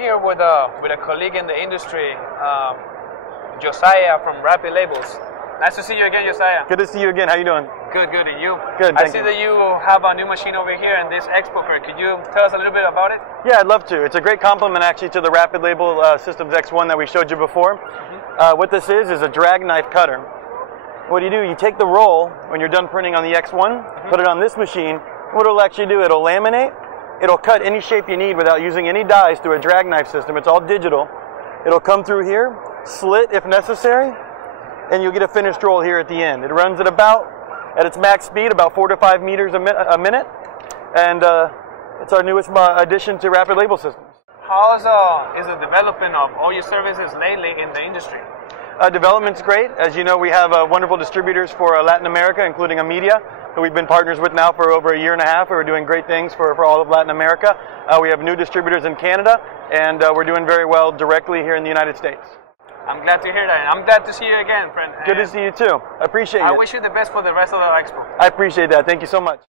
here with a colleague in the industry, Josiah from Rapid Labels. Nice to see you again, Josiah. Good to see you again. How you doing? Good, good. And you? Good, I see that you have a new machine over here in this expo fair. Could you tell us a little bit about it? Yeah, I'd love to. It's a great compliment actually to the Rapid Label Systems X1 that we showed you before. What this is a drag knife cutter. What do? You take the roll when you're done printing on the X1, put it on this machine. What it'll actually do, it'll laminate. It'll cut any shape you need without using any dies through a drag knife system. It's all digital. It'll come through here, slit if necessary, and you'll get a finished roll here at the end. It runs at its max speed, about 4 to 5 meters a minute, and it's our newest addition to Rapid Label Systems. How is the development of all your services lately in the industry? Development's great. As you know, we have wonderful distributors for Latin America, including Amidia, who we've been partners with now for over a year and a half. We're doing great things for all of Latin America. We have new distributors in Canada, and we're doing very well directly here in the United States. I'm glad to hear that, and I'm glad to see you again, friend. Good to see you too. I appreciate it. I wish you the best for the rest of the expo. I appreciate that. Thank you so much.